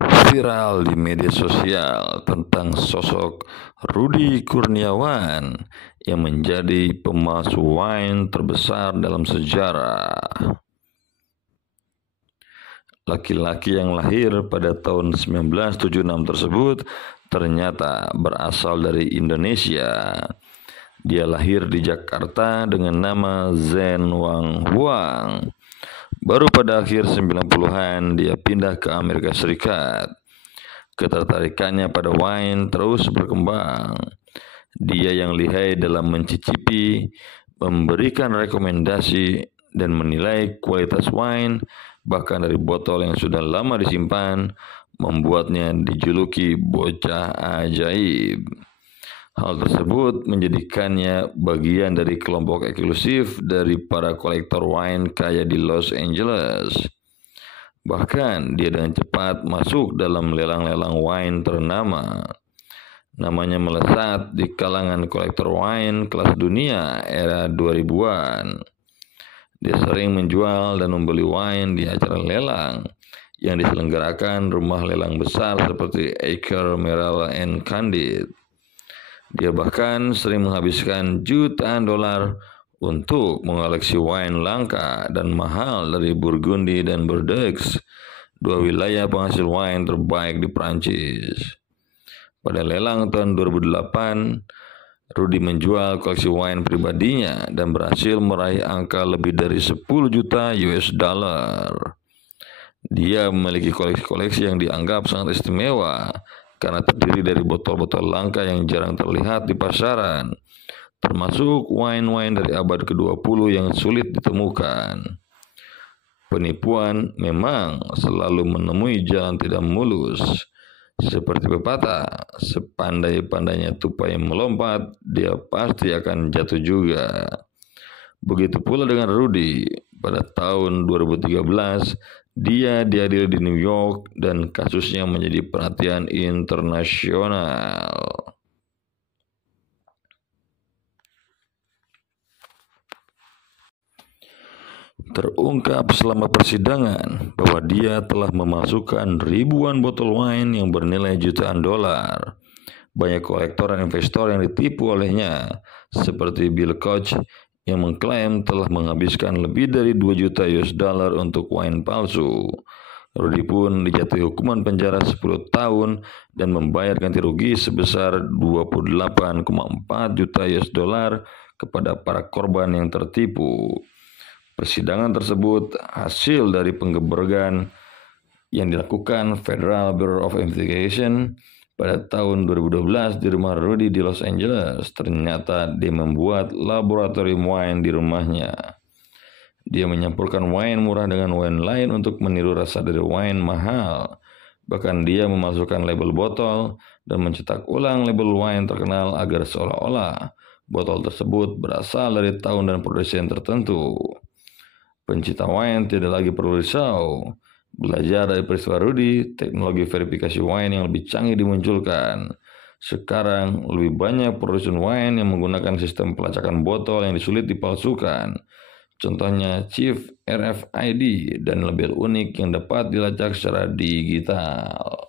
Viral di media sosial tentang sosok Rudi Kurniawan yang menjadi pemalsu wine terbesar dalam sejarah. Laki-laki yang lahir pada tahun 1976 tersebut ternyata berasal dari Indonesia. Dia lahir di Jakarta dengan nama Zhen Wang Huang. Baru pada akhir 90-an dia pindah ke Amerika Serikat. Ketertarikannya pada wine terus berkembang. Dia yang lihai dalam mencicipi, memberikan rekomendasi, dan menilai kualitas wine, bahkan dari botol yang sudah lama disimpan, membuatnya dijuluki bocah ajaib. Hal tersebut menjadikannya bagian dari kelompok eksklusif dari para kolektor wine kaya di Los Angeles. Bahkan dia dengan cepat masuk dalam lelang-lelang wine ternama. Namanya melesat di kalangan kolektor wine kelas dunia era 2000-an. Dia sering menjual dan membeli wine di acara lelang yang diselenggarakan rumah lelang besar seperti Aker, Merrill, and Candid. Dia bahkan sering menghabiskan jutaan dolar untuk mengoleksi wine langka dan mahal dari Burgundy dan Bordeaux, dua wilayah penghasil wine terbaik di Prancis. Pada lelang tahun 2008, Rudi menjual koleksi wine pribadinya dan berhasil meraih angka lebih dari 10 juta US dollar. Dia memiliki koleksi-koleksi yang dianggap sangat istimewa karena terdiri dari botol-botol langka yang jarang terlihat di pasaran, termasuk wine-wine dari abad ke-20 yang sulit ditemukan. Penipuan memang selalu menemui jalan tidak mulus. Seperti pepatah, sepandai-pandainya tupai melompat, dia pasti akan jatuh juga. Begitu pula dengan Rudi. Pada tahun 2013, dia diadili di New York dan kasusnya menjadi perhatian internasional. Terungkap selama persidangan bahwa dia telah memasukkan ribuan botol wine yang bernilai jutaan dolar. Banyak kolektor dan investor yang ditipu olehnya, seperti Bill Koch yang mengklaim telah menghabiskan lebih dari 2 juta US dollar untuk wine palsu. Rudi pun dijatuhi hukuman penjara 10 tahun dan membayar ganti rugi sebesar 28,4 juta US dollar kepada para korban yang tertipu. Persidangan tersebut hasil dari penggerebekan yang dilakukan Federal Bureau of Investigation pada tahun 2012 di rumah Rudi di Los Angeles. Ternyata dia membuat laboratorium wine di rumahnya. Dia menyampurkan wine murah dengan wine lain untuk meniru rasa dari wine mahal. Bahkan dia memasukkan label botol dan mencetak ulang label wine terkenal agar seolah-olah botol tersebut berasal dari tahun dan produsen tertentu. Pencinta wine tidak lagi perlu risau. Belajar dari peristiwa Rudi, teknologi verifikasi wine yang lebih canggih dimunculkan. Sekarang, lebih banyak produsen wine yang menggunakan sistem pelacakan botol yang sulit dipalsukan. Contohnya chip RFID dan label unik yang dapat dilacak secara digital.